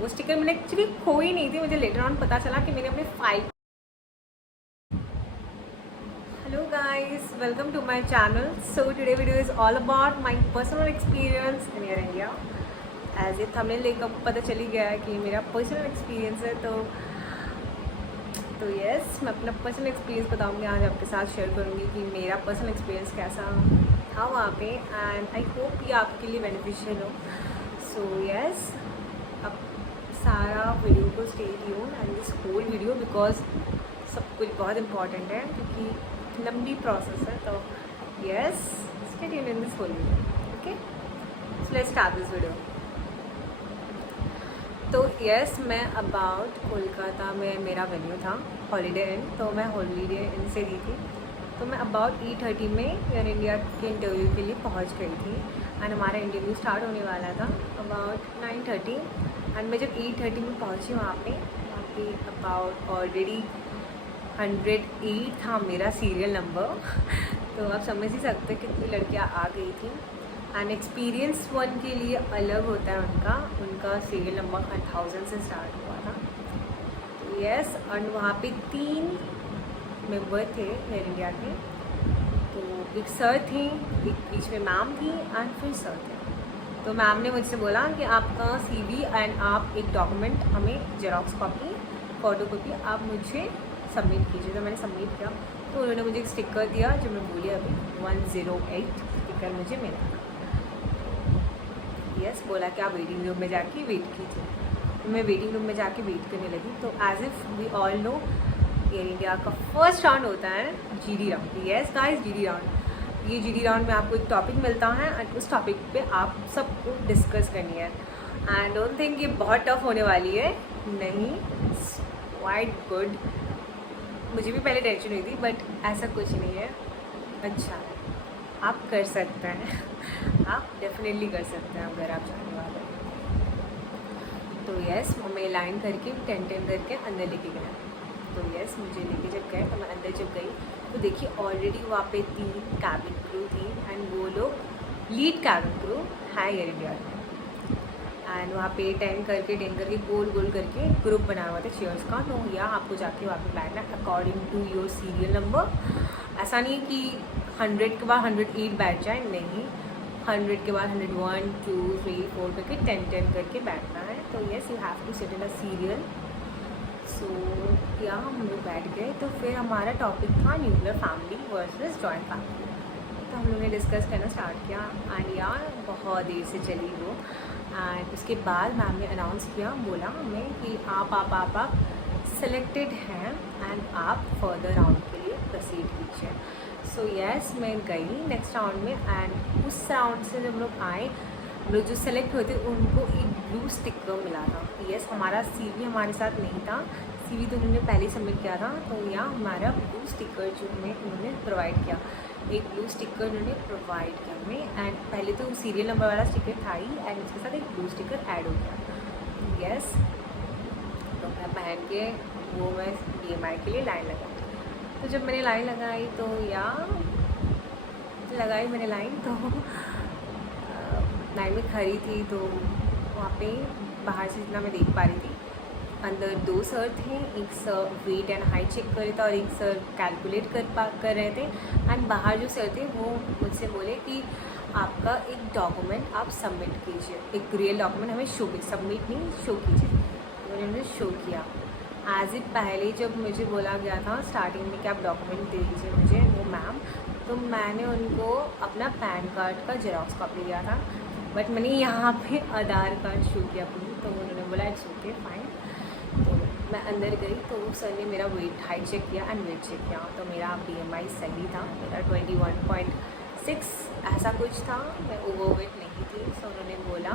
वो स्टिकर मैंने एक्चुअली खोई नहीं थी, मुझे लेटर ऑन पता चला कि मैंने अपने file. Hello guys, welcome to my channel. So today video is all about my personal experience in Air India. As ये thumbnail देख आपको पता चल ही गया है कि मेरा personal experience है, तो yes, मैं अपना पर्सनल एक्सपीरियंस बताऊंगी आज आपके साथ, शेयर करूंगी कि मेरा पर्सनल एक्सपीरियंस कैसा था वहाँ पे, एंड आई होप कि आपके लिए बेनिफिशियल हो. सो yes, अब सारा वीडियो को stay tune and this whole video because सब कुछ बहुत इंपॉर्टेंट है क्योंकि लंबी प्रोसेस है. तो yes, stay tune in this whole video. Okay, so let's start this video. तो यस, मैं अबाउट कोलकाता में मेरा वेन्यू था हॉलीडे इन, तो मैं हॉलीडे इन से दी थी. तो मैं अबाउट 8:30 में एयर इंडिया के इंटरव्यू के लिए पहुंच गई थी एंड हमारा इंटरव्यू स्टार्ट होने वाला था अबाउट 9:30. एंड मैं जब 8:30 में पहुंची वहाँ पे अबाउट ऑलरेडी 108 था मेरा सीरियल नंबर. तो आप समझ ही सकते हैं कितनी लड़कियाँ आ गई थी. एंड एक्सपीरियंस वन के लिए अलग होता है उनका सीरियल नंबर 1000 से स्टार्ट हुआ था. यस, एंड वहाँ पे 3 मेंबर थे एयर इंडिया के. तो एक सर थी, एक बीच में मैम थी एंड फिर सर थे. तो मैम ने मुझसे बोला कि आपका CV एंड आप एक डॉक्यूमेंट हमें जेरॉक्स कॉपी, फ़ोटो कॉपी आप मुझे सबमिट कीजिए. तो मैंने सबमिट किया तो उन्होंने मुझे एक स्टिकर दिया जो मैं बोली अभी 108 स्टिकर मुझे मिला. यस, बोला कि आप वेटिंग रूम में जाके वेट कीजिए. तो मैं वेटिंग रूम में जाके वेट करने लगी. तो as if we all know Air India का फर्स्ट राउंड होता है GD round. Yes guys, GD round. ये GD राउंड में आपको एक टॉपिक मिलता है एंड उस टॉपिक पे आप सबको डिस्कस करनी है. एंड डोंट थिंक ये बहुत टफ होने वाली है. नहीं, क्वाइट गुड. मुझे भी पहले टेंशन हुई थी बट ऐसा कुछ नहीं है. अच्छा है, आप कर सकते हैं. आप डेफिनेटली कर सकते हैं अगर आप चाहने वाले. तो यस, हमें लाइन करके 10 करके अंदर लेके गए. तो यस, मुझे लेके जब गए तो मैं अंदर जब गई तो देखिए ऑलरेडी वहाँ पे 3 कैबिन क्रू थी एंड वो लोग लीड कैबिन क्रू है एयर इंडिया में. एंड वहाँ पे 10 करके गोल गोल करके ग्रुप बना हुआ था चेयर्स का. तो यहाँ आपको जाके वहाँ पे बैठना according to your serial number. ऐसा नहीं कि 100 के बाद 108 बैठ जाए, नहीं, 100 के बाद 101, 2, 3, 4 करके 10 करके बैठना है. तो yes, you have to sit in a serial. So यहाँ हम लोग बैठ गए. तो फिर हमारा टॉपिक था nuclear family versus joint family. तो हम लोग ने डिस्कस करना स्टार्ट किया एंड यार बहुत देर से चली वो. एंड उसके बाद मैम ने अनाउंस किया, बोला हमें कि आप सेलेक्टेड हैं एंड आप फर्दर राउंड के लिए प्रोसीड कीजिए. सो यस, मैं गई नेक्स्ट राउंड में एंड उस राउंड से जब लोग आए, लोग जो सेलेक्ट हुए थे उनको एक ब्लू स्टिकर मिला था. यस, हमारा CV हमारे साथ नहीं था. CV तो उन्होंने पहले सबमिट किया था. तो यहाँ हमारा ब्लू स्टिकर जो हमें उन्होंने प्रोवाइड किया, एक ब्लू स्टिकर उन्होंने प्रोवाइड किया हमें. एंड पहले तो सीरियल नंबर वाला स्टिकर था ही एंड उसके साथ एक ब्लू स्टिकर ऐड हो गया. यस, तो मैं पहन के वो मैं BMI के लिए लाइन लगाई. तो जब मैंने लाइन लगाई तो मैंने लाइन, तो लाइन में खड़ी थी. तो वहाँ पे बाहर से जितना मैं देख पा रही थी, अंदर 2 सर थे. एक sir wait and height check कर रहे थे और एक सर कैलकुलेट कर रहे थे. एंड बाहर जो सर थे वो मुझसे बोले कि आपका एक डॉक्यूमेंट आप सबमिट कीजिए, एक रियल डॉक्यूमेंट हमें शो कीजिए, सबमिट नहीं शो कीजिए. तो मैंने उन्हें शो किया. एज इट पहले जब मुझे बोला गया था स्टार्टिंग में कि आप डॉक्यूमेंट दे दीजिए मुझे, वो मैम, तो मैंने उनको अपना पैन कार्ड का जेरॉक्स कॉपी दिया था. बट मैंने यहाँ पे आधार कार्ड शो किया अपनी. तो उन्होंने बोला इट्स ओके फाइन. तो मैं अंदर गई तो सर ने मेरा वेट हाइट चेक किया एंड वेट चेक किया. तो मेरा BMI सही था, मेरा 21.6 ऐसा कुछ था. मैं ओवरवेट नहीं थी. सो उन्होंने बोला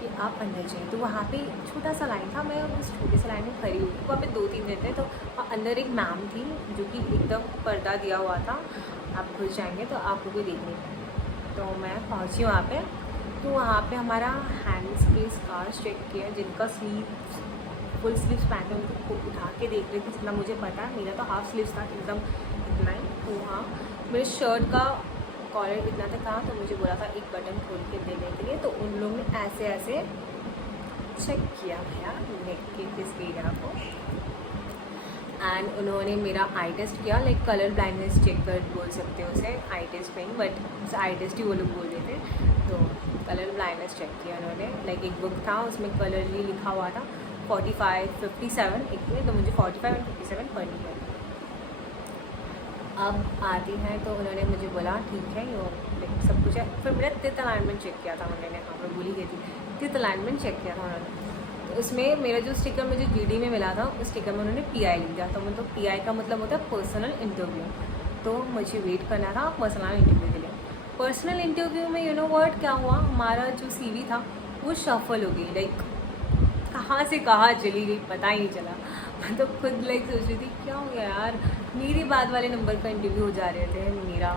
कि आप अंदर जाइए. तो वहाँ पे छोटा सा लाइन था, मैं उस छोटे से लाइन में खड़ी हुई. वहाँ पे 2-3 जन थे. तो अंदर एक मैम थी जो कि एकदम पर्दा दिया हुआ था, आप घुस जाएंगे तो आपको कोई देख नहीं पाएंगे. तो मैं पहुँची वहाँ पे. तो वहाँ पे हमारा हैंड स्पेस कार्ड चेक किया, जिनका फुल स्लीव्स पहने उनको उठा के देख रही थी जितना मुझे पता है. मेरा तो हाफ स्लीव्स था एकदम इतना ही. तो हाँ, मेरे शर्ट का कॉलर इतना तक था. तो मुझे बोला था एक बटन खोल के देने के लिए. तो उन लोगों ने ऐसे चेक किया गया नेक के इस एरिया को एंड उन्होंने मेरा आई टेस्ट किया, लाइक कलर ब्लाइंडनेस चेक कर बोल सकते हो उसे, आई टेस्ट नहीं बट आई टेस्ट ही वो लोग बोल रहे थे। तो कलर ब्लाइंडनेस चेक किया उन्होंने, लाइक एक बुक था उसमें कलरली लिखा हुआ था 45, 57 एक में, तो मुझे 45 और 57 पढ़नी पड़ी। अब आती हैं तो उन्होंने मुझे बोला ठीक है यो सब कुछ है। फिर मेरा टिथ अलाइनमेंट चेक किया था उन्होंने, हाँ मैं भूल गई थी, टिथ अलाइनमेंट चेक किया था उन्होंने। तो उसमें मेरा जो स्टिकर मुझे जीडी में मिला था उस स्टिकर में उन्होंने पीआई लिख दिया। तो मतलब पीआई का मतलब होता है पर्सनल इंटरव्यू। तो मुझे वेट करना था पर्सनल इंटरव्यू के लिए। पर्सनल इंटरव्यू में यू नो व्हाट क्या हुआ, हमारा जो सीवी था वो शफल हो गई, लाइक कहाँ से कहाँ चली गई पता ही नहीं चला। मैं तो खुद लाइक सोच रही थी क्या हो गया यार, मेरी बाद वाले नंबर का इंटरव्यू हो जा रहे थे, मेरा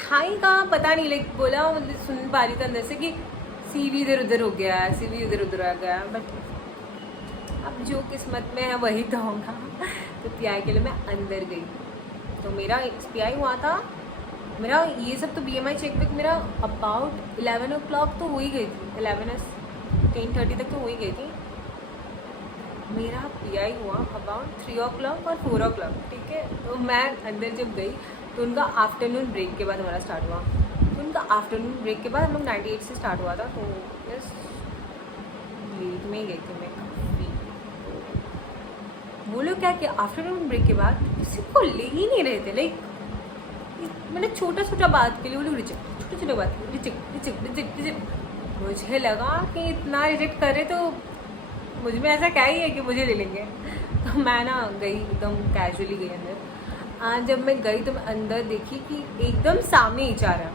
था ही कहाँ पता नहीं। लाइक बोला मतलब सुन पा रही थी अंदर से कि सीवी इधर उधर हो गया है, सीवी इधर उधर आ गया, बट अब जो किस्मत में है वही तो होगा। तो पीआई के लिए मैं अंदर गई। तो मेरा पीआई हुआ था, मेरा ये सब तो बीएमआई चेक तक मेरा अबाउट 11 o'clock तो हो ही गई थी, 10:30 तक तो हो ही गई थी। मेरा पीआई हुआ अबाउट 3 o'clock और 4 o'clock, ठीक है। तो मैं अंदर जब गई तो उनका आफ्टरनून ब्रेक के बाद हमारा स्टार्ट हुआ। तो उनका आफ्टरनून ब्रेक के बाद हम लोग 98 से स्टार्ट हुआ था, तो बस लेट में ही गई थी मैं काफ़ी। वो लोग क्या किया आफ्टरनून ब्रेक के बाद किसी को ले ही नहीं रहे थे, लाइक मैंने छोटा छोटा बात के लिए वो लोग रिजेक्ट, छोटे छोटे बात के लिए रिजेक्ट रिजेक्ट रिजेक्ट रिजेक्ट। मुझे लगा कि इतना रिजेक्ट कर रहे तो मुझ में ऐसा क्या ही है कि मुझे ले लेंगे। तो मैं ना गई एकदम कैजुअली गई अंदर। आज जब मैं गई तो मैं अंदर देखी कि एकदम सामने एचआर है।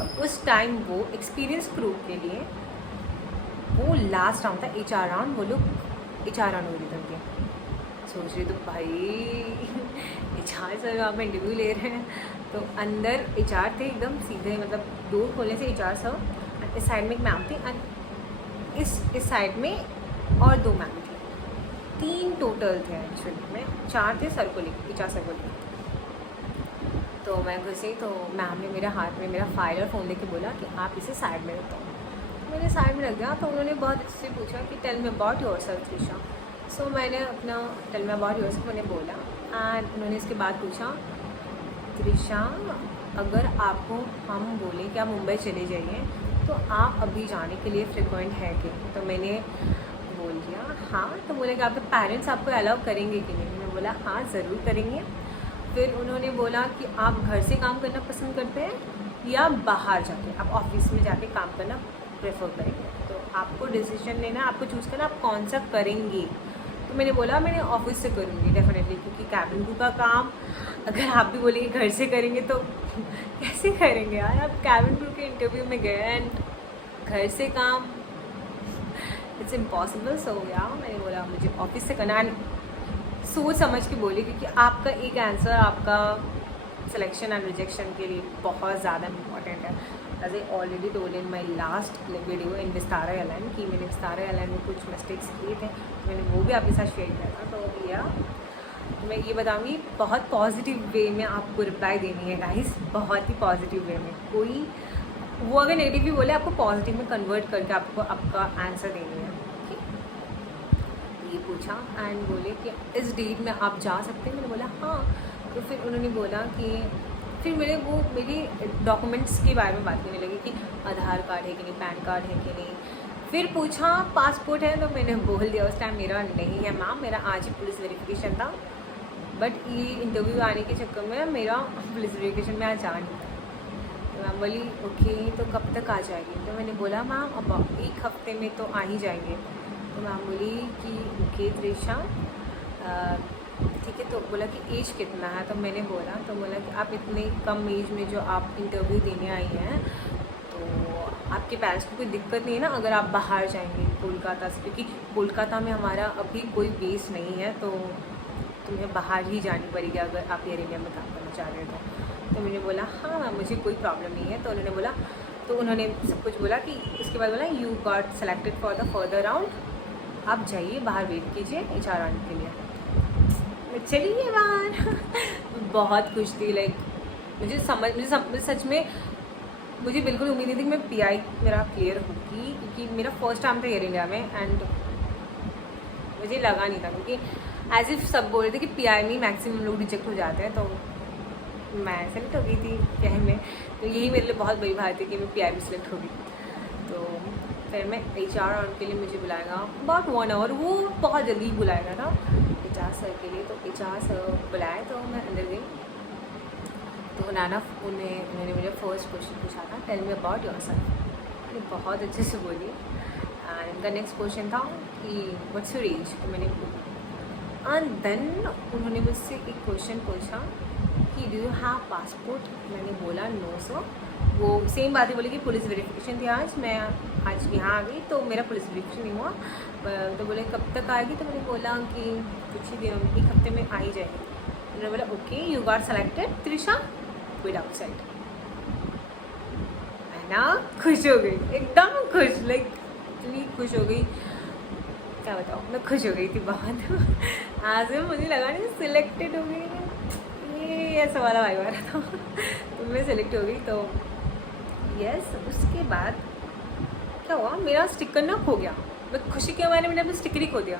अब उस टाइम वो एक्सपीरियंस ग्रुप के लिए वो लास्ट राउंड था, एचआर राउंड, वो लोग एचआर राउंड हो रही थी। सोच रही तो भाई एचआर सर वहाँ पे इंटरव्यू ले रहे हैं। तो अंदर एचआर थे एकदम सीधे, मतलब डोर खोलने से एचआर सर, इस साइड में एक मैम थी एंड इस साइड में और 2 मैम थे, 3 टोटल थे एक्चुअली में, 4 थे सर को लेकर, एचआर सर को लेकर। तो मैं घुसी तो मैम ने मेरे हाथ में मेरा फाइल और फ़ोन लेके बोला कि आप इसे साइड में रखो। मैंने साइड में रख दिया। तो उन्होंने बहुत अच्छे से पूछा कि tell me about yourself Trisha. So मैंने अपना टेल मी अबाउट योरसेल्फ मैंने बोला एंड उन्होंने इसके बाद पूछा त्रिशा अगर आपको हम बोलें कि आप मुंबई चले जाइए तो आप अभी जाने के लिए फ्रिक्वेंट है कि? तो मैंने बोल दिया हाँ। तो बोले कि आपके पेरेंट्स आपको अलाउ करेंगे कि नहीं? मैं बोला हाँ ज़रूर करेंगे। फिर उन्होंने बोला कि आप घर से काम करना पसंद करते हैं या बाहर जाके आप ऑफिस में जाके काम करना प्रेफर करेंगे? तो आपको डिसीजन लेना, आपको चूज़ करना आप कौन सा करेंगे। तो मैंने बोला मैंने ऑफिस से करूँगी डेफिनेटली, क्योंकि कैबिन क्रू का काम अगर आप भी बोलेंगे घर से करेंगे तो कैसे करेंगे यार। आप कैबिन क्रू के इंटरव्यू में गए एंड घर से काम, इट्स इम्पॉसिबल। सो या मैंने बोला मुझे ऑफिस से करना। सोच समझ के बोली क्योंकि आपका एक आंसर आपका सिलेक्शन एंड रिजेक्शन के लिए बहुत ज़्यादा इम्पॉर्टेंट है। As I already told in my last video in Vistara airline कि मैंने विस्तारा एयरलाइन में कुछ मिस्टेक्स किए थे, मैंने वो भी आपके साथ शेयर किया था। तो या मैं ये बताऊँगी बहुत पॉजिटिव वे में आपको रिप्लाई देनी है गाइस, बहुत ही पॉजिटिव वे में। कोई वो अगर नेगेटिव भी बोले आपको पॉजिटिव में कन्वर्ट करके आपको आपका आंसर देनी है। ये पूछा एंड बोले कि इस डेट में आप जा सकते हैं? मैंने बोला हाँ। तो फिर उन्होंने बोला कि फिर मेरी डॉक्यूमेंट्स के बारे में बात करने लगी कि आधार कार्ड है कि नहीं, पैन कार्ड है कि नहीं। फिर पूछा पासपोर्ट है? तो मैंने बोल दिया उस टाइम मेरा नहीं है मैम, मेरा आज ही पुलिस वेरिफिकेशन था, बट ये इंटरव्यू आने के चक्कर में मेरा पुलिस वेरिफिकेशन में आज आ नहीं था। तो मैम बोली ओके तो कब तक आ जाएगी? तो मैंने बोला मैम अब 1 हफ्ते में तो आ ही जाएंगे। तो मैम बोली कि ओके त्रिशा ठीक है। तो बोला कि एज कितना है? तो मैंने बोला कि आप इतने कम एज में जो आप इंटरव्यू देने आई हैं तो आपके पेरेंट्स को कोई दिक्कत नहीं है ना अगर आप बाहर जाएंगे कोलकाता से, क्योंकि कोलकाता में हमारा अभी कोई बेस नहीं है तो तुम्हें बाहर ही जानी पड़ेगी अगर आप एयर इंडिया में काम करना चाह रहे हो। तो मैंने बोला हाँ मैम मुझे कोई प्रॉब्लम नहीं है। तो उन्होंने सब कुछ बोला कि उसके बाद बोला you got selected for the further round, आप जाइए बाहर वेट कीजिए एचआर राउंड के लिए। मैं चली गई बाहर बहुत खुश थी। लाइक मुझे सच में मुझे बिल्कुल उम्मीद नहीं थी कि मैं PI मेरा क्लियर होगी, क्योंकि मेरा फर्स्ट टाइम था एयर इंडिया में एंड मुझे लगा नहीं था, क्योंकि एज इफ सब बोल रहे थे कि PI में मैक्सिमम लोग रिजेक्ट हो जाते हैं, तो मैं सेलेक्ट हो गई थी PI में। तो यही मेरे लिए बहुत बड़ी बात थी कि मैं PI में सेलेक्ट हो गई। तो फिर मैं HR राउंड के लिए मुझे बुलाएगा अबाउट 1 आवर, वो बहुत जल्दी बुलाएगा था HR सर के लिए। तो HR सर बुलाए तो मैं अंदर गई। तो उन्होंने मुझे फर्स्ट क्वेश्चन पूछा था, टेल मी अबाउट योरसेल्फ। मैंने बहुत अच्छे से बोली एंड उनका नेक्स्ट क्वेश्चन था कि व्हाट्स योर एज। तो मैंने एंड देन उन्होंने मुझसे एक क्वेश्चन पूछा कि डू यू हैव पासपोर्ट। मैंने बोला नो सर। वो सेम बात ही बोली कि पुलिस वेरिफिकेशन थी आज, मैं आज यहाँ आ गई तो मेरा पुलिस वेरिफिकेशन नहीं हुआ। तो बोले कब तक आएगी। तो मैंने बोला कि कुछ ही दिनों में, 1 हफ्ते में आ ही जाएगी। उन्होंने बोला okay you got selected Trisha, wait outside. मैं ना खुश हो गई, एकदम खुश, लाइक इतनी खुश हो गई, क्या बताओ, मैं खुश हो गई थी बहुत। आज में मुझे लगा नहीं सिलेक्टेड हो गई, ये ऐसा वाला भाई वाला था। तो मैं सिलेक्ट हो गई। तो यस, उसके बाद क्या हुआ, मेरा स्टिकर ना खो गया। मैं खुशी के मारे मैंने अपना स्टिकर ही खो दिया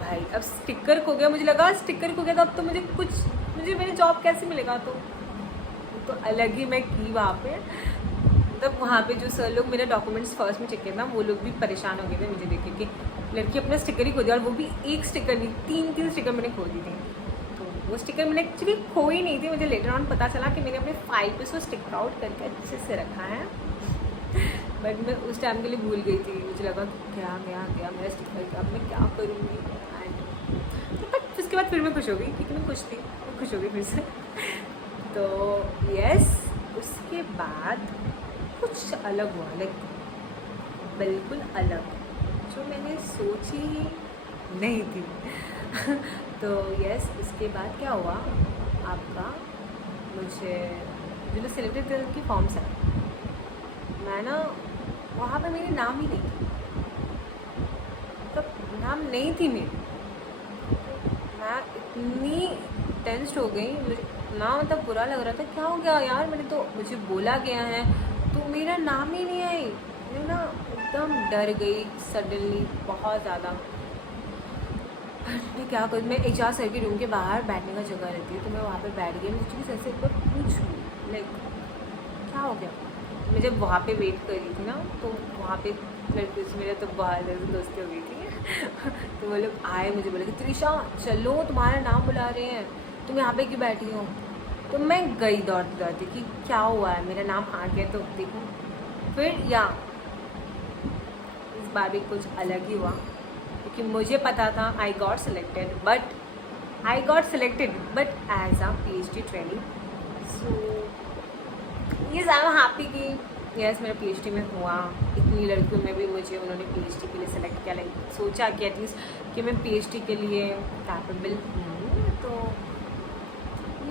भाई। अब स्टिकर खो गया, मुझे लगा स्टिकर खो गया तो अब तो मुझे मेरी जॉब कैसे मिलेगा। तो अलग ही मैं की वहाँ पे। तब वहाँ पे जो सर लोग मेरे डॉक्यूमेंट्स फर्स्ट में चेक किए ना, वो लोग भी परेशान हो गए थे मुझे देख के, लड़की अपना स्टिकर ही खो दिया। और वो भी एक स्टिकर नहीं, 3 स्टिकर मैंने खो दी थी। तो वो स्टिकर मैंने एक्चुअली खो ही नहीं थी। मुझे लेटर ऑन पता चला कि मैंने अपने फाइल पे उसको स्टिक आउट करके अच्छे से रखा है। बट मैं उस टाइम के लिए भूल गई थी। मुझे लगा क्या गया मेरा स्टिकर, अब मैं क्या करूँगी। एंड बट उसके बाद फिर मैं खुश हो गई, क्योंकि मैं खुश थी, मैं खुश हो गई फिर से। तो यस, उसके बाद कुछ अलग हुआ, लाइक बिल्कुल अलग, जो मैंने सोची नहीं थी। तो यस, उसके बाद क्या हुआ आपका, मुझे जो सिलेक्टेड थे उनकी फॉर्म्स है, मैं ना वहाँ पे मेरी नाम ही नहीं थी, मतलब नाम नहीं थी मेरी। मैं इतनी टेंस्ड हो गई, मुझे इतना मतलब बुरा लग रहा था, क्या हो गया यार, मुझे बोला गया है तो मेरा नाम ही नहीं आई। मैं ना एकदम डर गई सडनली, बहुत ज़्यादा। मैं क्या करूँ, मैं HR सर के रूम के बाहर बैठने का जगह रहती है, तो मैं वहाँ पे बैठ गई। मुझे सर से एक बार पूछूँ लाइक क्या हो गया। मैं जब वहाँ पे वेट कर रही थी ना, तो वहाँ पे लड़के से मेरे तो बहुत ज़्यादा दोस्ती हो गई थी। तो वो लोग आए, मुझे बोले कि त्रिशा चलो तुम्हारा नाम बुला रहे हैं, तुम यहाँ पे क्यों बैठी हो। तो मैं गई दौड़ती कि क्या हुआ है, मेरा नाम आ गया तो देखूँ। फिर इस बार भी कुछ अलग ही हुआ, क्योंकि मुझे पता था I got selected but as a PhD training. So yes, I am happy कि यस मेरा PhD में हुआ। इतनी लड़कियों में भी मुझे उन्होंने PhD के लिए सेलेक्ट किया, लाइक सोचा कि एटलीस्ट कि मैं PhD के लिए कैपेबल हूँ। तो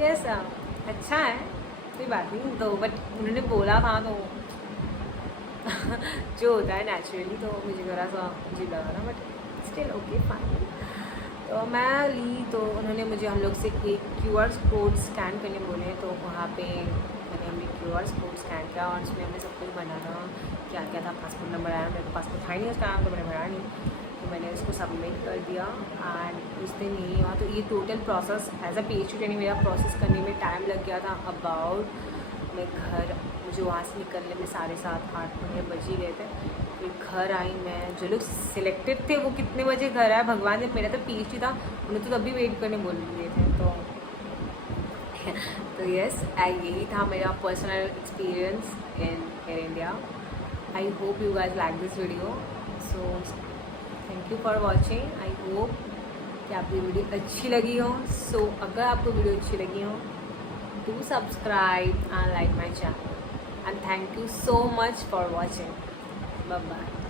यस अच्छा है, कोई बात नहीं। तो बट उन्होंने बोला था तो जो होता है नेचुरली, तो मुझे थोड़ा सा अजीब लगा था, बट स्टिल ओके फाइन। तो मैं ली, तो उन्होंने मुझे हम लोग से एक QR कोड स्कैन करने बोले। तो वहाँ पे मैंने हमने QR कोड स्कैन किया और उसमें हमने सब कुछ बनाना, क्या क्या था, पासपोर्ट नंबर आया, मेरे पासपोर्ट था ही नहीं उसका नाम, तो मैंने भरा नहीं। तो मैंने उसको सबमिट कर दिया एंड उस दिन यही हुआ। तो ये total process as a PhD training मेरा प्रोसेस करने में टाइम लग गया था अबाउट, मुझे वहाँ से निकलने में 7:30-8 बज ही गए थे। फिर घर आई मैं, जो लोग सिलेक्टेड थे वो कितने बजे घर आए भगवान ने, मेरा तो PhD था, उन्हें तो तभी वेट करने बोल दिए थे। तो यस, यही था मेरा personal experience in air India. I hope you guys like this video. So thank you for watching. I hope कि आपको वीडियो अच्छी लगी हो। सो अगर आपको वीडियो अच्छी लगी हो, do subscribe and like my channel, and thank you so much for watching. Bye bye.